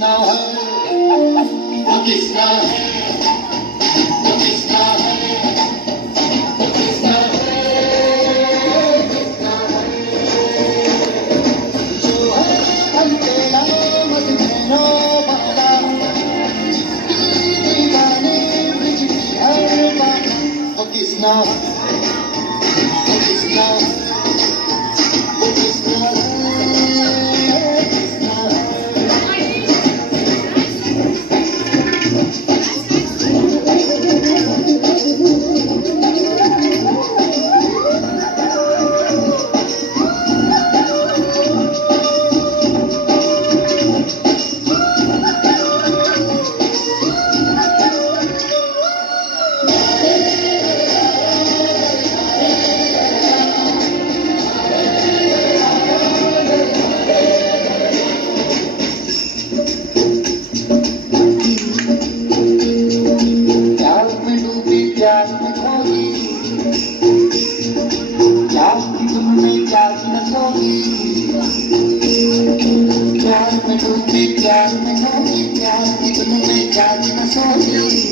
किसना है, वो किसना है, वो किसना है, वो किसना है, किसना है। जो है हम तेरा मजनू वाला, जिसकी दीवानी ब्रिज की हर बात। वो किसना है, वो किसना है, वो किसना है, किसना है। प्यार में डूबी प्यार में खोई, प्यार की धुन में प्यार न सोई। प्यार में डूबी प्यार में खोई, प्यार की धुन में प्यार न सोई।